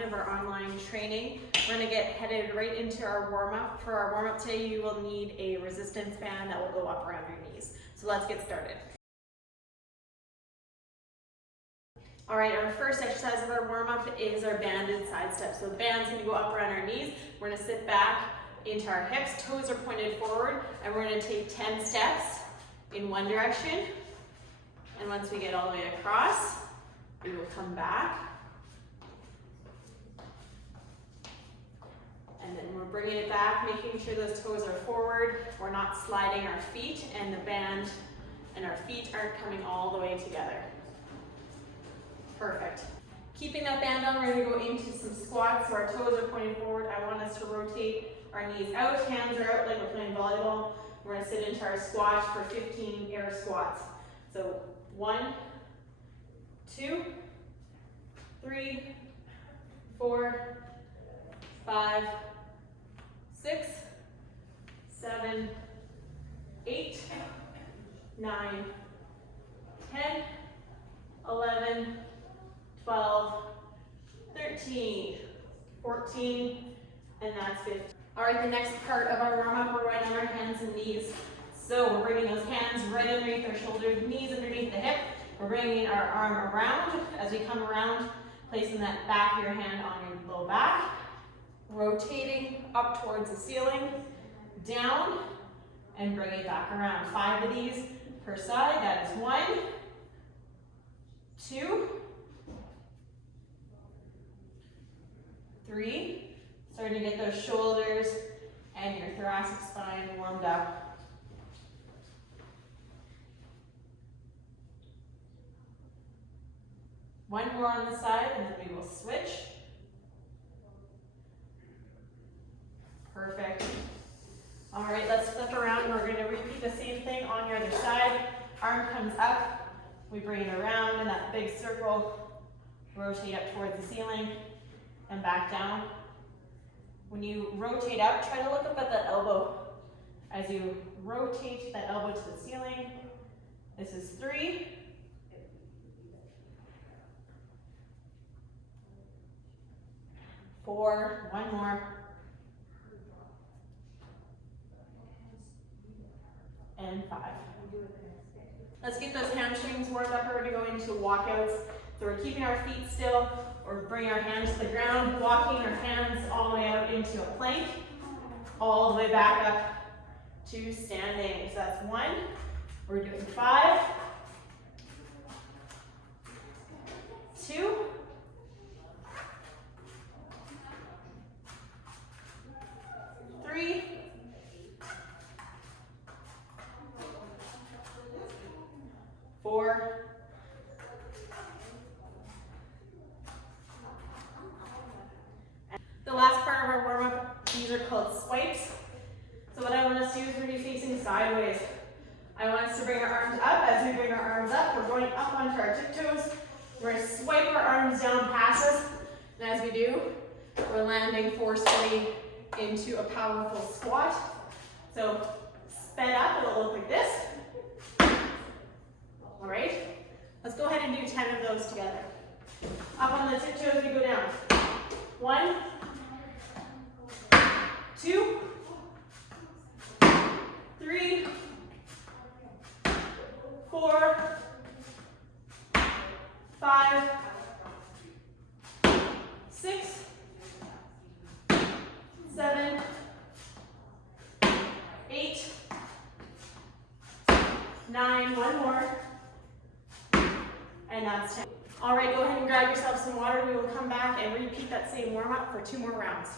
9 of our online training. We're going to get headed right into our warm-up. For our warm-up today, you will need a resistance band that will go up around your knees. So let's get started. All right, our first exercise of our warm-up is our banded side step. So the band's going to go up around our knees. We're going to sit back into our hips, toes are pointed forward, and we're going to take 10 steps in one direction. And once we get all the way across, we will come back. And then we're bringing it back, making sure those toes are forward. We're not sliding our feet, and the band and our feet aren't coming all the way together. Perfect. Keeping that band on, we're going to go into some squats. So our toes are pointing forward. I want us to rotate our knees out, hands are out like we're playing volleyball. We're going to sit into our squat for 15 air squats. So 1, 2, 3, 4, 5, 6, 7, 8, 9, 10, 11, 12, 13, 14, and that's 15. All right, the next part of our warm-up, we're right on our hands and knees. So we're bringing those hands right underneath our shoulders, knees underneath the hip. We're bringing our arm around. As we come around, placing that back of your hand on your low back. Rotating up towards the ceiling, down, and bring it back around. 5 of these per side. That is 1, 2, 3. Starting to get those shoulders and your thoracic spine warmed up. 1 more on the side, and then we will switch. Perfect. All right, let's flip around. We're going to repeat the same thing on your other side. Arm comes up. We bring it around in that big circle. Rotate up towards the ceiling and back down. When you rotate up, try to look up at that elbow. As you rotate that elbow to the ceiling, this is 3. 4, 1 more. And 5. Let's get those hamstrings warmed up. We're going to go into walkouts. So we're keeping our feet still, or bring our hands to the ground, walking our hands all the way out into a plank, all the way back up to standing. So that's 1. We're doing 5, 2, 3, 4, 5. The last part of our warm-up, these are called swipes. So what I want us to do is we're going to be facing sideways. I want us to bring our arms up. As we bring our arms up, we're going up onto our tiptoes. We're going to swipe our arms down past us. And as we do, we're landing forcefully into a powerful squat. So sped up, it'll look like this. All right, let's go ahead and do 10 of those together. Up on the tiptoes, we go down. 1, 2, 3, 4, 5, 6, 7, 8, 9, 1 more, and that's 10. All right, go ahead and grab yourself some water. We will come back and repeat that same warm-up for 2 more rounds.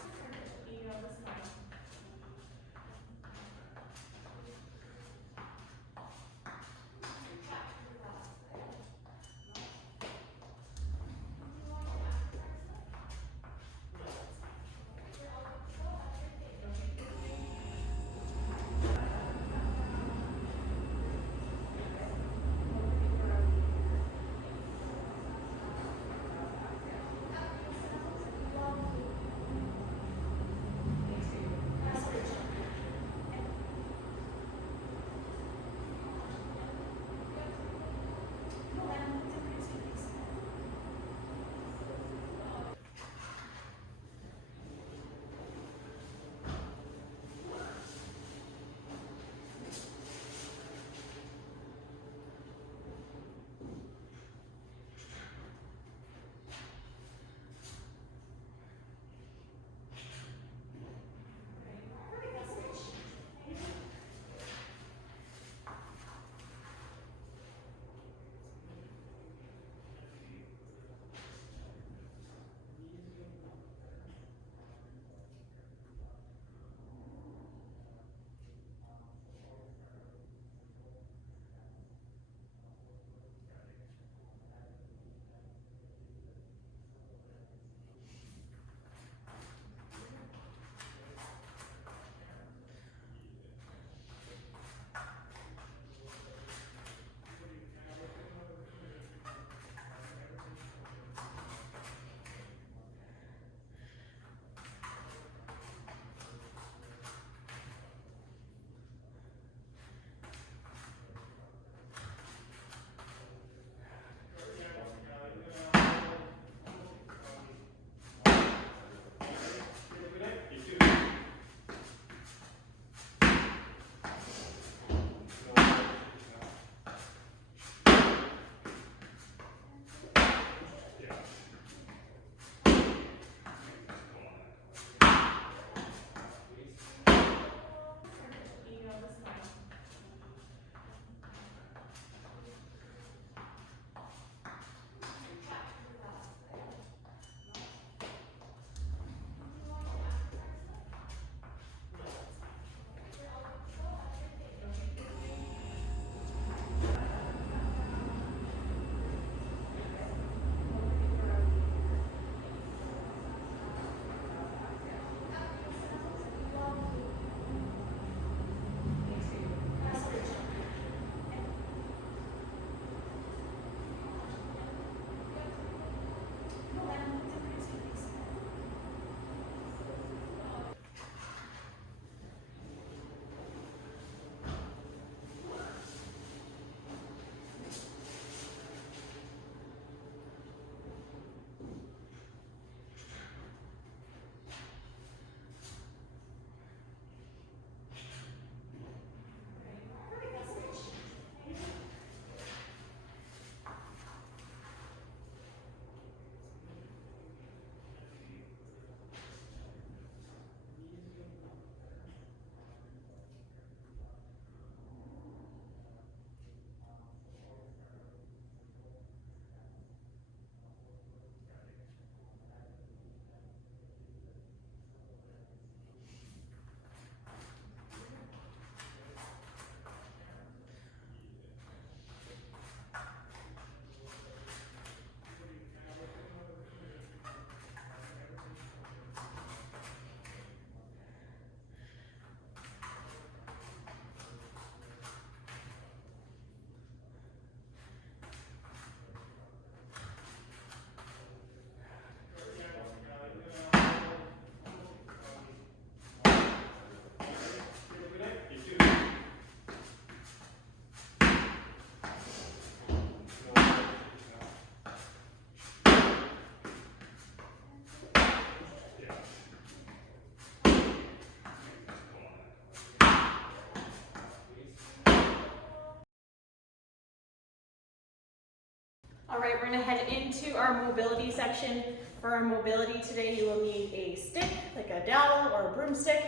All right, we're gonna head into our mobility section. For our mobility today, you will need a stick, like a dowel or a broomstick,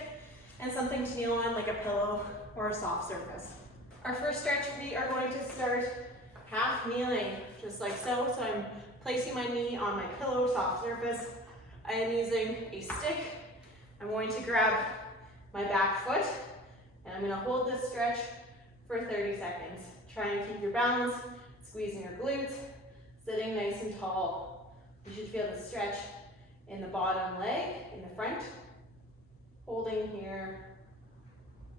and something to kneel on, like a pillow or a soft surface. Our first stretch, we are going to start half kneeling, just like so. So I'm placing my knee on my pillow, soft surface. I am using a stick. I'm going to grab my back foot, and I'm gonna hold this stretch for 30 seconds. Try and keep your balance, squeezing your glutes, sitting nice and tall. You should feel the stretch in the bottom leg, in the front. Holding here,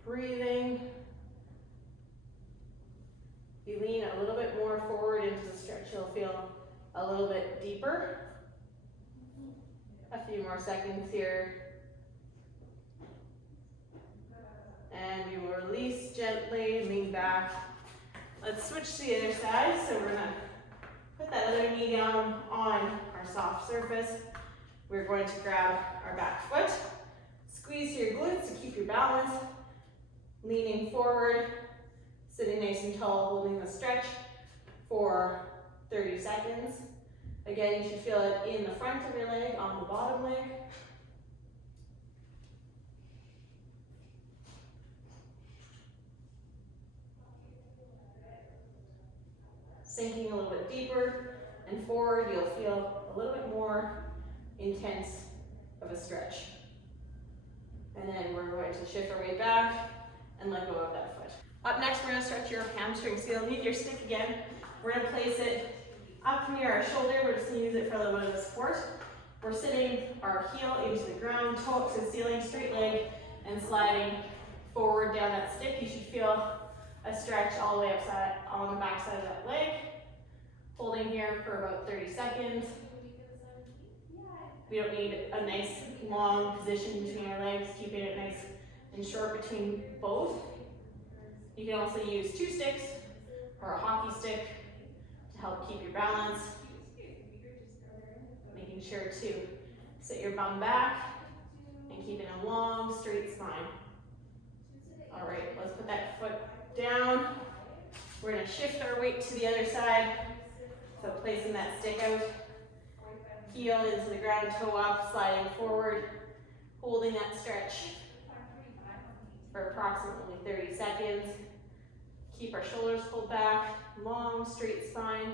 breathing. If you lean a little bit more forward into the stretch, you'll feel a little bit deeper. A few more seconds here. And we will release gently, lean back. Let's switch to the other side. So we're gonna put that other knee down on our soft surface. We're going to grab our back foot, squeeze your glutes to keep your balance, leaning forward, sitting nice and tall, holding the stretch for 30 seconds. Again, you should feel it in the front of your leg, on the bottom leg. Sinking a little bit deeper and forward, you'll feel a little bit more intense of a stretch. And then we're going to shift our weight back and let go of that foot. Up next, we're going to stretch your hamstrings. So you'll need your stick again. We're going to place it up near our shoulder. We're just going to use it for a little bit of support. We're sitting our heel into the ground, toe up to the ceiling, straight leg, and sliding forward down that stick. You should feel a stretch all the way upside on the back side of that leg. Holding here for about 30 seconds. We don't need a nice long position between our legs, keeping it nice and short between both. You can also use two sticks or a hockey stick to help keep your balance. Making sure to sit your bum back and keeping a long, straight spine. All right, let's put that foot down. We're gonna shift our weight to the other side. So placing that stick out, heel into the ground, toe up, sliding forward, holding that stretch for approximately 30 seconds. Keep our shoulders pulled back, long, straight spine,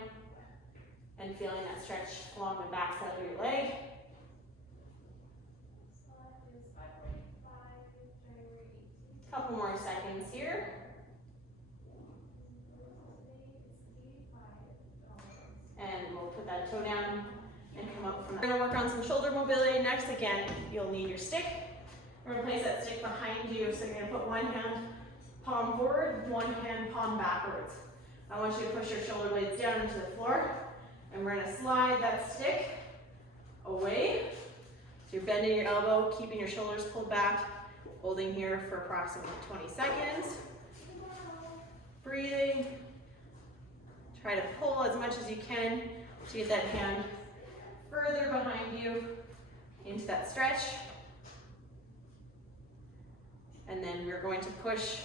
and feeling that stretch along the back side of your leg. Couple more seconds here. And we'll put that toe down and come up from there. We're gonna work on some shoulder mobility next. Again, you'll need your stick. We're gonna place that stick behind you. So you're gonna put one hand palm forward, one hand palm backwards. I want you to push your shoulder blades down into the floor. And we're gonna slide that stick away. So you're bending your elbow, keeping your shoulders pulled back, holding here for approximately 20 seconds. Breathing. Try to pull as much as you can to get that hand further behind you into that stretch. And then we're going to push,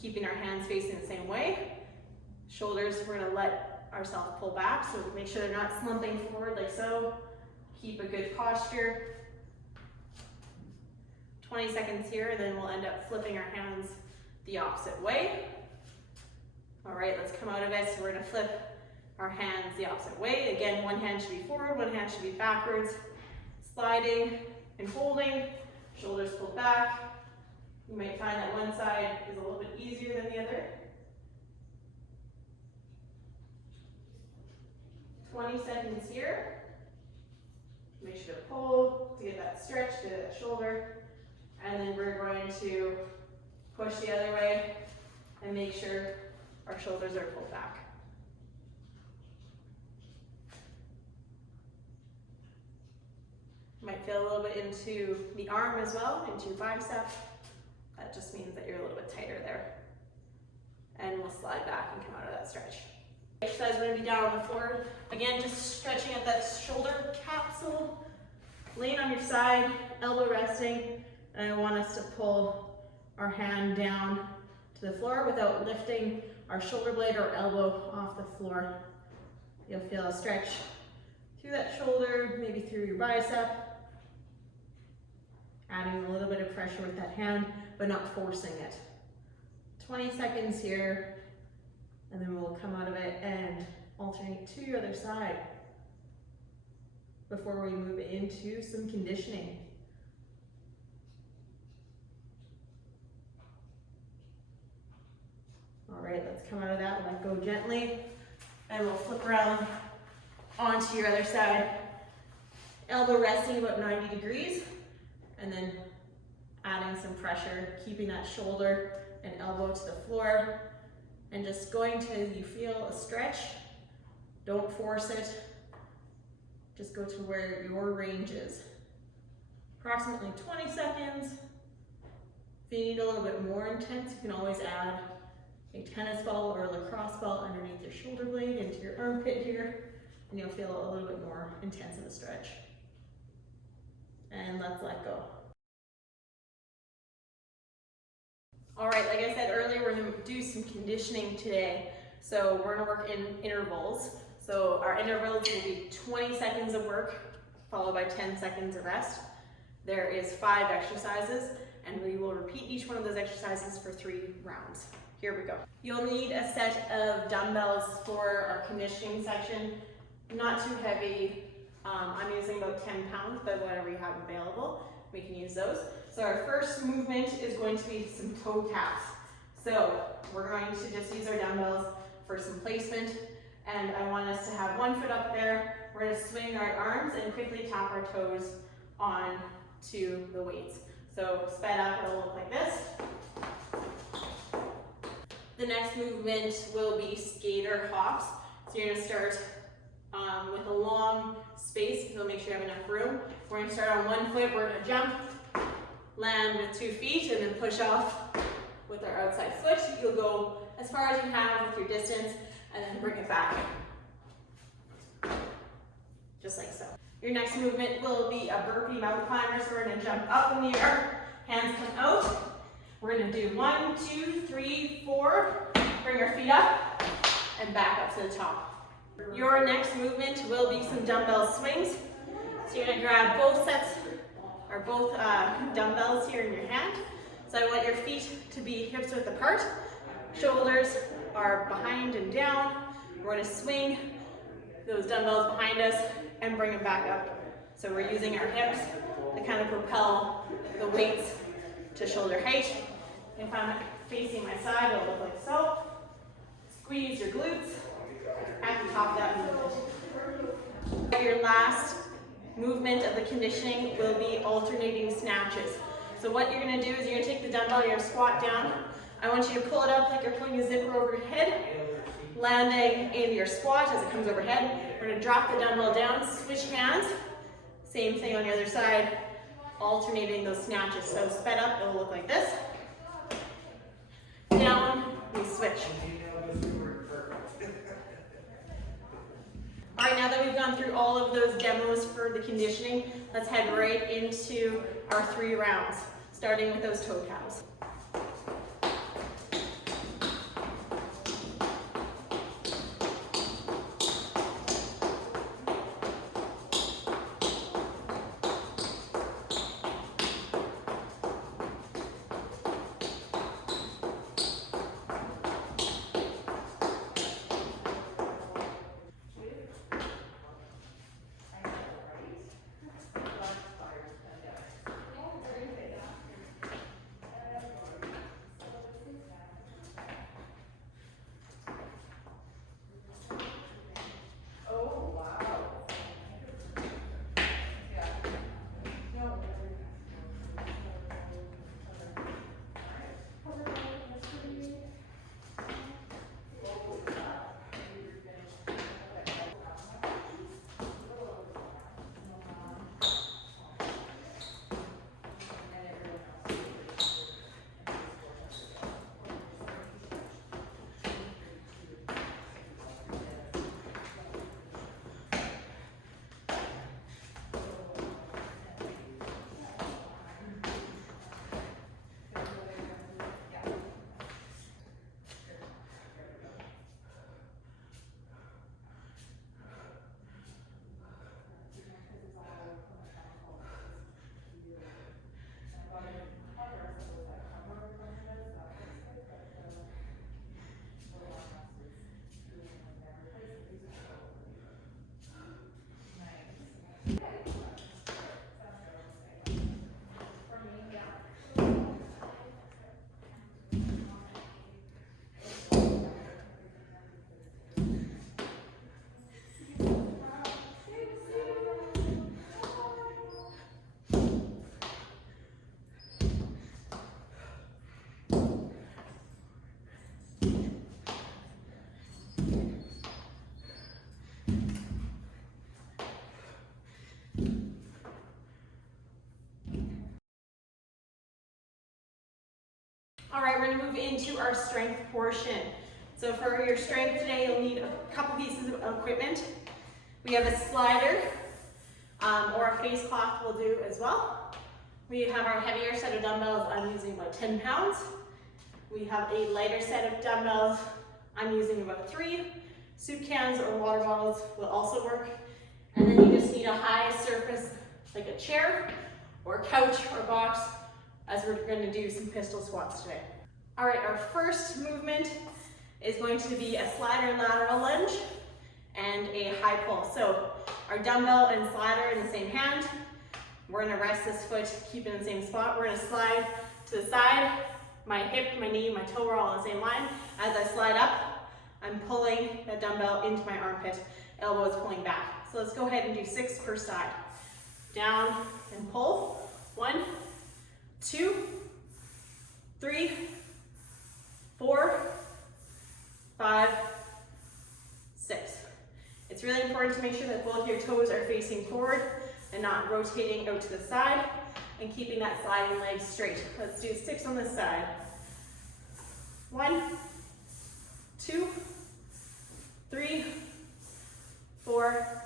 keeping our hands facing the same way. Shoulders, we're gonna let ourselves pull back, so make sure they're not slumping forward like so. Keep a good posture. 20 seconds here, and then we'll end up flipping our hands the opposite way. All right, let's come out of it. So we're gonna flip our hands the opposite way. Again, one hand should be forward, one hand should be backwards. Sliding and holding, shoulders pulled back. You might find that one side is a little bit easier than the other. 20 seconds here. Make sure to pull to get that stretch to that shoulder. And then we're going to push the other way and make sure our shoulders are pulled back. You might feel a little bit into the arm as well, into your bicep. That just means that you're a little bit tighter there. And we'll slide back and come out of that stretch. Exercise, we're gonna be down on the floor. Again, just stretching at that shoulder capsule. Lean on your side, elbow resting. And I want us to pull our hand down to the floor without lifting our shoulder blade or elbow off the floor. You'll feel a stretch through that shoulder, maybe through your bicep. Adding a little bit of pressure with that hand, but not forcing it. 20 seconds here, and then we'll come out of it and alternate to your other side before we move into some conditioning. All right, let's come out of that, let go gently, and we'll flip around onto your other side. Elbow resting about 90 degrees, and then adding some pressure, keeping that shoulder and elbow to the floor, and just going till you feel a stretch. Don't force it. Just go to where your range is. Approximately 20 seconds. If you need a little bit more intense, you can always add a tennis ball or a lacrosse ball underneath your shoulder blade into your armpit here, and you'll feel a little bit more intense in the stretch. And let's let go. All right, like I said earlier, we're gonna do some conditioning today. So we're gonna work in intervals. So our intervals will be 20 seconds of work, followed by 10 seconds of rest. There is 5 exercises, and we will repeat each one of those exercises for 3 rounds. Here we go. You'll need a set of dumbbells for our conditioning section. Not too heavy. I'm using about 10 pounds, but whatever you have available, we can use those. So our first movement is going to be some toe taps. So we're going to just use our dumbbells for some placement, and I want us to have one foot up there. We're going to swing our arms and quickly tap our toes on to the weights. So sped up, it'll look like this. The next movement will be skater hops. So you're going to start with a long space, so make sure you have enough room. We're going to start on one foot, we're going to jump, land with 2 feet, and then push off with our outside foot. You'll go as far as you have with your distance, and then bring it back. Just like so. Your next movement will be a burpee mountain climber, so we're going to jump up in the air, hands come out. We're going to do 1, 2, 3, 4, bring our feet up, and back up to the top. Your next movement will be some dumbbell swings. So you're going to grab both sets, or both dumbbells here in your hand. So I want your feet to be hips width apart. Shoulders are behind and down. We're going to swing those dumbbells behind us and bring them back up. So we're using our hips to kind of propel the weights to shoulder height. If I'm facing my side, it'll look like so. Squeeze your glutes at the top of that movement. Your last movement of the conditioning will be alternating snatches. So what you're going to do is you're going to take the dumbbell, you're going to squat down. I want you to pull it up like you're pulling a zipper over your head, landing in your squat as it comes overhead. We're going to drop the dumbbell down, switch hands. Same thing on the other side, alternating those snatches. So sped up, it'll look like this. Down, we switch. All right, now that we've gone through all of those demos for the conditioning, let's head right into our 3 rounds, starting with those toe taps. All right, we're gonna move into our strength portion. So for your strength today, you'll need a couple pieces of equipment. We have a slider, or a face cloth will do as well. We have our heavier set of dumbbells. I'm using about 10 pounds. We have a lighter set of dumbbells. I'm using about 3. Soup cans or water bottles will also work. And then you just need a high surface, like a chair or couch or box, as we're going to do some pistol squats today. All right, our first movement is going to be a slider lateral lunge and a high pull. So our dumbbell and slider in the same hand. We're going to rest this foot, keep it in the same spot. We're going to slide to the side. My hip, my knee, my toe are all in the same line. As I slide up, I'm pulling that dumbbell into my armpit. Elbow is pulling back. So let's go ahead and do 6 per side. Down and pull. 1, 2, 3, 4, 5, 6. It's really important to make sure that both your toes are facing forward and not rotating out to the side, and keeping that sliding leg straight. Let's do 6 on this side. 1, 2, 3, 4,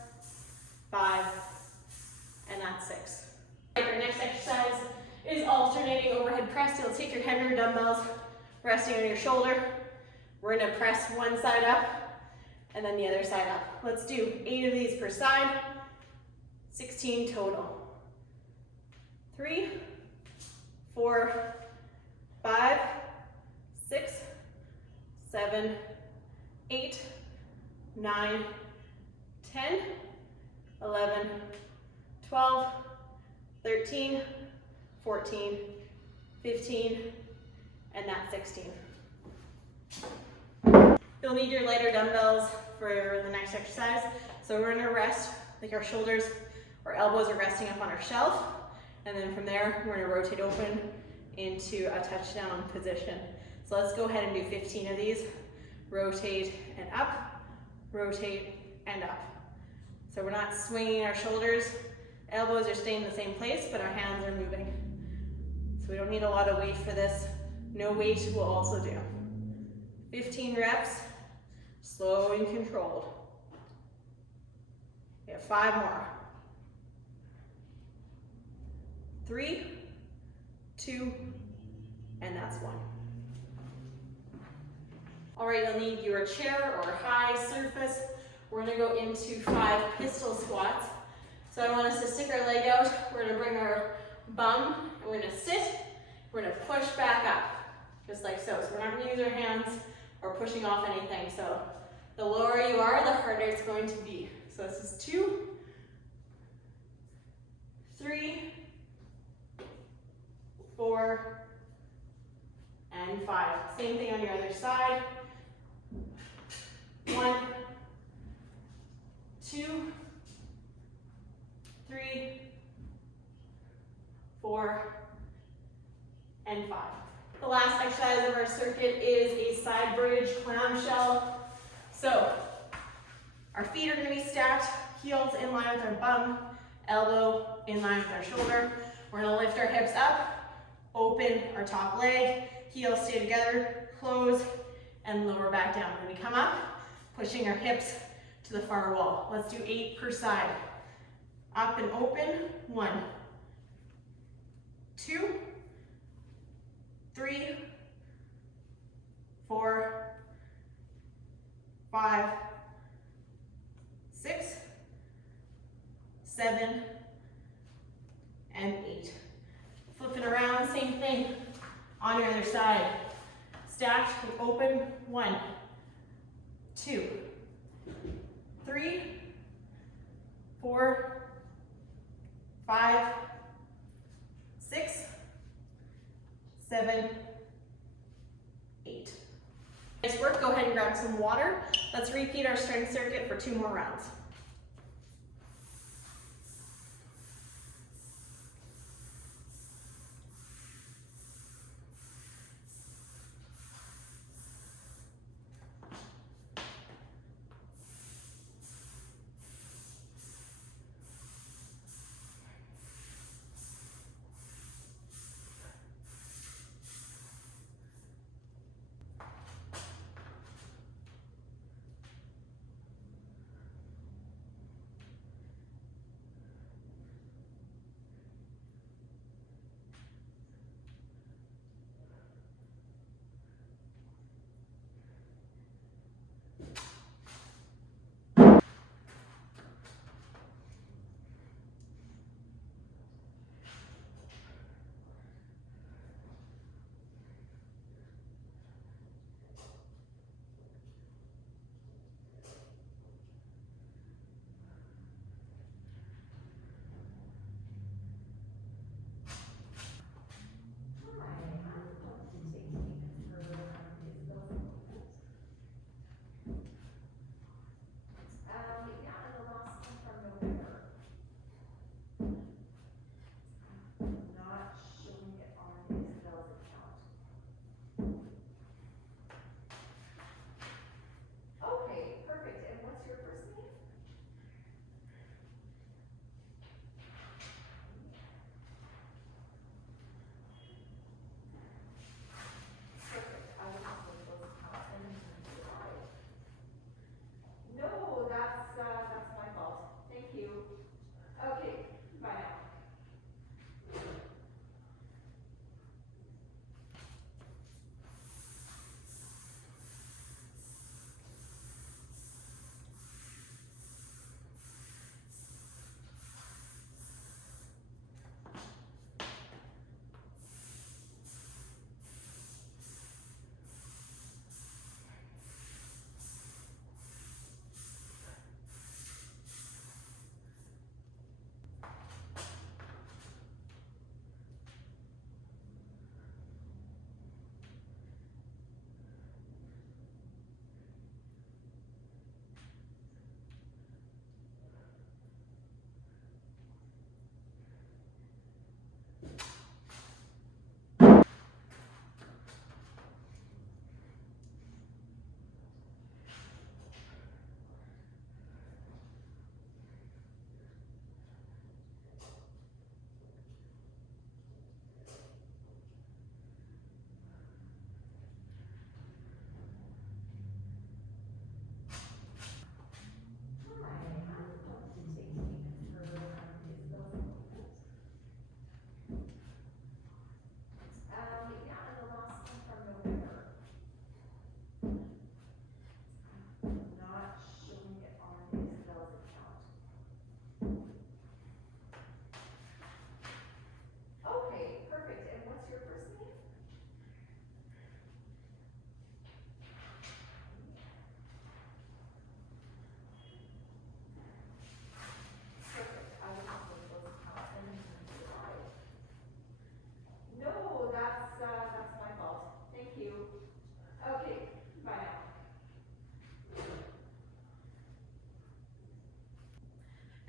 5, and that's 6. Our next exercise is alternating overhead press. You'll take your heavier dumbbells resting on your shoulder. We're gonna press one side up and then the other side up. Let's do 8 of these per side, 16 total. 3, 4, 5, 6, 7, 8, 9, 10, 11, 12, 13, 14, 15, and that's 16. You'll need your lighter dumbbells for the next exercise. So we're gonna rest, like our shoulders or elbows are resting up on our shelf. And then from there, we're gonna rotate open into a touchdown position. So let's go ahead and do 15 of these. Rotate and up, rotate and up. So we're not swinging our shoulders. Elbows are staying in the same place, but our hands are moving. So we don't need a lot of weight for this. No weight will also do. 15 reps, slow and controlled. We have 5 more. 3, 2, and that's 1. All right, you'll need your chair or high surface. We're gonna go into 5 pistol squats. So I want us to stick our leg out. We're gonna bring our bum, and we're gonna sit. We're gonna push back up, just like so. So we're not gonna use our hands or pushing off anything. So the lower you are, the harder it's going to be. So this is 2, 3, 4, and 5. Same thing on your other side. 1, 2, 3, 4, and 5. The last exercise of our circuit is a side bridge clamshell. So our feet are going to be stacked, heels in line with our bum, elbow in line with our shoulder. We're going to lift our hips up, open our top leg, heels stay together, close, and lower back down. When we come up, pushing our hips to the far wall. Let's do 8 per side. Up and open. 1, 2, 3, 4, 5, 6, 7, and 8. Flip it around, same thing on your other side. Stacked, open. 1, 2, 3, 4, 5, 6, 7, 8. Nice work. Go ahead and grab some water. Let's repeat our strength circuit for 2 more rounds.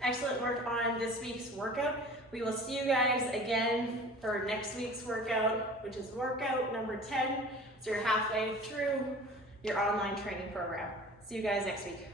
Excellent work on this week's workout. We will see you guys again for next week's workout, which is workout number 10. So you're halfway through your online training program. See you guys next week.